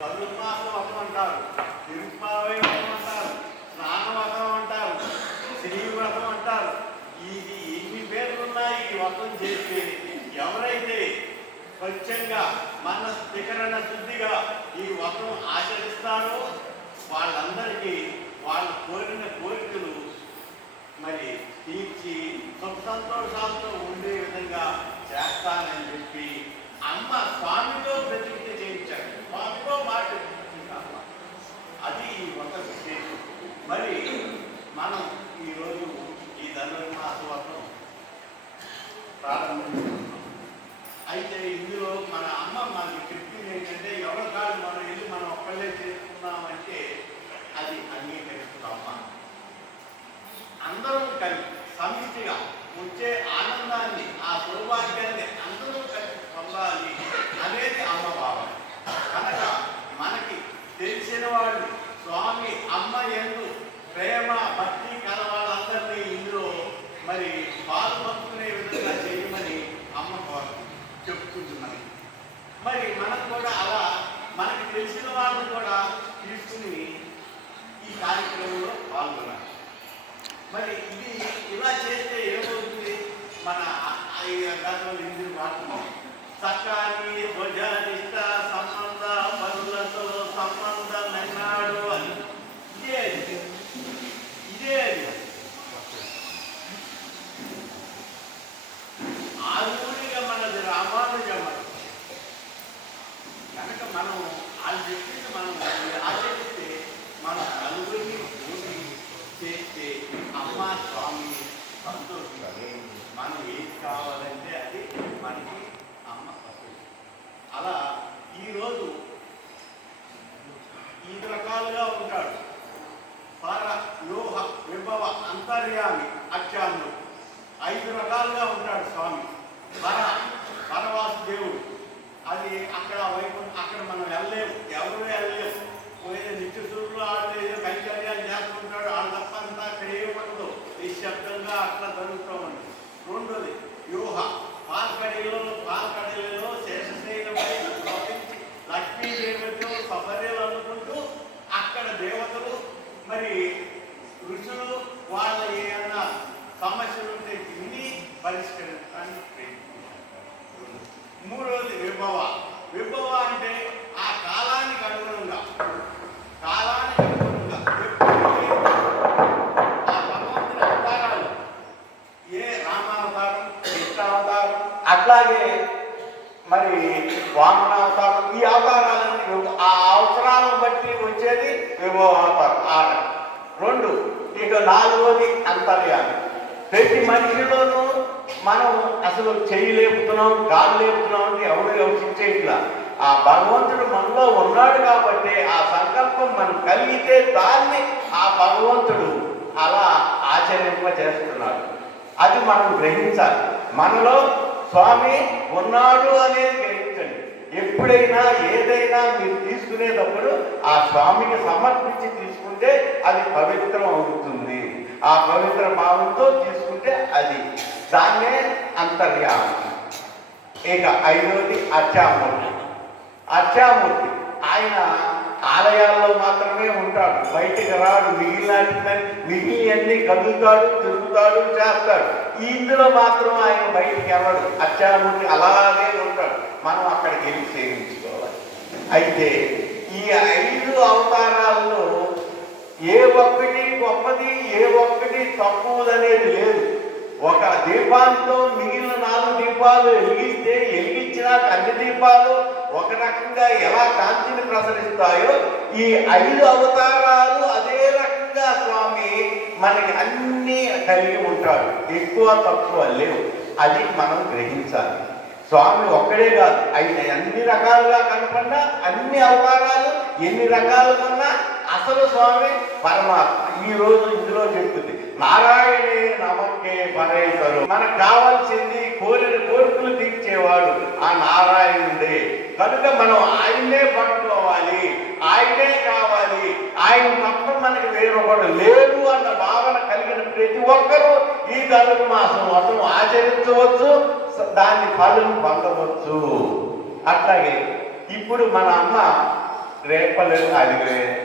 చతుర్మాసం వ్రతం అంటారు తిరుపావై వ్రతం అంటారు. స్నాన వ్రతం అంటారు. శ్రీ వ్రతం అంటారు ఇది ఎన్ని పేర్లు ఉన్నాయి ఈ వ్రతం చేస్తే ఎవరైతే స్వచ్ఛంగా మన శిఖరణ శుద్ధిగా ఈ వ్రతం ఆచరిస్తారో వాళ్ళందరికీ వాళ్ళు కోరిన కోరికలు మరి తీర్చి సుఖ సంతోషాలతో ఉండే విధంగా చేస్తానని చెప్పి అమ్మ స్వామితో ప్రతిజ్ఞ చేయించాడు స్వామితో మాట చెప్పింది అమ్మ అది ఈ ఒక విశేషం మరి మనం ఈరోజు ఈ ధనుర్మాస వ్రతం ప్రారంభించుకున్నాం అయితే ఇందులో మన అమ్మ మనకి చెప్పింది ఏంటంటే ఎవరి కాదు మనం వెళ్ళి మనం ఒక్కళ్ళే చేసుకున్నామంటే అది అంగీకరిస్తుందమ్మా అందరం కలిపి సమితిగా వచ్చే ఆనందాన్ని ఆ సౌభాగ్యాన్ని అందరూ కలిసి పొందాలి అనేది అమ్మ భావన. కనుక మనకి తెలిసిన వాళ్ళు స్వామి అమ్మ ఎందు ప్రేమ భక్తి కల వాళ్ళందరినీ ఇందులో మరి పాలు పంపుకునే విధంగా అమ్మ కోరు చెప్తుంది మనకి మరి మనం కూడా అలా మనకి తెలిసిన వాళ్ళు కూడా తీసుకుని ఈ కార్యక్రమంలో పాల్గొన్నారు మరి ఇది ఇలా చేస్తే ఏమవుతుంది? మన గతంలో ఇందులో మాట్లాడుతున్నాం సకాని భుజనిష్ట సంబంధ పనులతో సంబంధం ఎన్నాడు అని ఇదే అది ఇదే అది ఆధునిగా మనది రామానుజం కనుక మనం వాళ్ళు చెప్పింది మనం ఆచరిస్తే మన నలుగురిని భూమి చేస్తే అమ్మ స్వామి సంతోషించాలి మనం ఏది కావాలంటే అది మనకి అమ్మ సంతోషం అలా ఈరోజు ఐదు రకాలుగా ఉంటాడు. పర లోహ విభవ అంతర్యామి అత్యాముడు ఐదు రకాలుగా ఉంటాడు స్వామి. పర పరవాసు దేవుడు. అది అక్కడ వైపు అక్కడ మనం వెళ్ళలేము. ఎవరు వెళ్ళలేము. పోయే నిత్యసూరులు ఆడు ఏదో కైకర్యాలు చేస్తుంటాడు. ఆడు తప్ప అంతా అక్కడ ఏమఉండదు నిశ్శబ్దంగా అట్లా జరుగుతూ ఉంది. రెండోది వ్యూహ. పాల్కడిలో పాల్కడిలో మూడవది విభవ విభవ అంటే ఆ కాలానికి అనుగుణంగా కాలానికి అనుగుణంగా ఆ భగవంతుని అవతారాలు. ఏ రామావతారం కృష్ణావతారం అట్లాగే మరి వామనావతారం ఈ అవతారాలన్నీ ఆ అవసరాలను బట్టి వచ్చేది విభవ అవతారం. ఆట రెండు. ఇక నాలుగోది అంతర్యామి. ప్రతి మనిషిలోనూ మనం అసలు చెయ్యి లేపుతున్నాం కాలు లేపుతున్నాం అంటే ఎవరు యోచించే ఇట్లా ఆ భగవంతుడు మనలో ఉన్నాడు కాబట్టి ఆ సంకల్పం మనం కలిగితే దాన్ని ఆ భగవంతుడు అలా ఆచరింప చేస్తున్నాడు. అది మనం గ్రహించాలి. మనలో స్వామి ఉన్నాడు అనేది గ్రహించండి. ఎప్పుడైనా ఏదైనా మీరు తీసుకునేటప్పుడు ఆ స్వామికి సమర్పించి తీసుకుంటే అది పవిత్రం అవుతుంది. ఆ పవిత్ర భావంతో తీసుకుంటే అది. దాన్నే అంతర్యామి. ఇక ఐదవది అర్చామూర్తి. అర్చామూర్తి ఆయన ఆలయాల్లో మాత్రమే ఉంటాడు. బయటికి రాడు. మిగిలిన మిగిలినన్ని కదులుతాడు తిరుగుతాడు చేస్తాడు. ఇందులో మాత్రం ఆయన బయటికి వెళ్ళడు అర్చామూర్తి అలాగే ఉంటాడు. మనం అక్కడికి వెళ్ళి సేవించుకోవాలి. అయితే ఈ ఐదు అవతారాల్లో ఏ ఒక్కటి గొప్పది ఏ ఒక్కటి తక్కువదనేది లేదు. ఒక దీపాంతో మిగిలిన నాలుగు దీపాలు వెలిగిస్తే వెలిగించిన అన్ని దీపాలు ఒక రకంగా ఎలా కాంతిని ప్రసరిస్తాయో ఈ ఐదు అవతారాలు అదే రకంగా స్వామి మనకి అన్నీ కలిగి ఉంటాడు. ఎక్కువ తక్కువ లేవు. అది మనం గ్రహించాలి. స్వామి ఒక్కడే కాదు ఆయన అన్ని రకాలుగా కనపడినా అన్ని అవతారాలు ఎన్ని రకాలుగా అసలు స్వామి పరమాత్మ ఈ రోజు ఇందులో చెప్తుంది. నారాయణే నమకే పరేశ్వరు మనకు కావాల్సింది కోరిన కోరికలు తీర్చేవాడు ఆ నారాయణుడే. కనుక మనం ఆయన్నే పట్టుకోవాలి. ఆయనే కావాలి. ఆయన తప్ప మనకి వేరొకడు లేడు అన్న భావన కలిగిన ప్రతి ఒక్కరూ ఈ ధనుర్మాసం మొత్తం ఆచరించవచ్చు దాని ఫలం పొందవచ్చు. అట్లాగే ఇప్పుడు మన అమ్మ రేపల్లెలు ఐదుగురే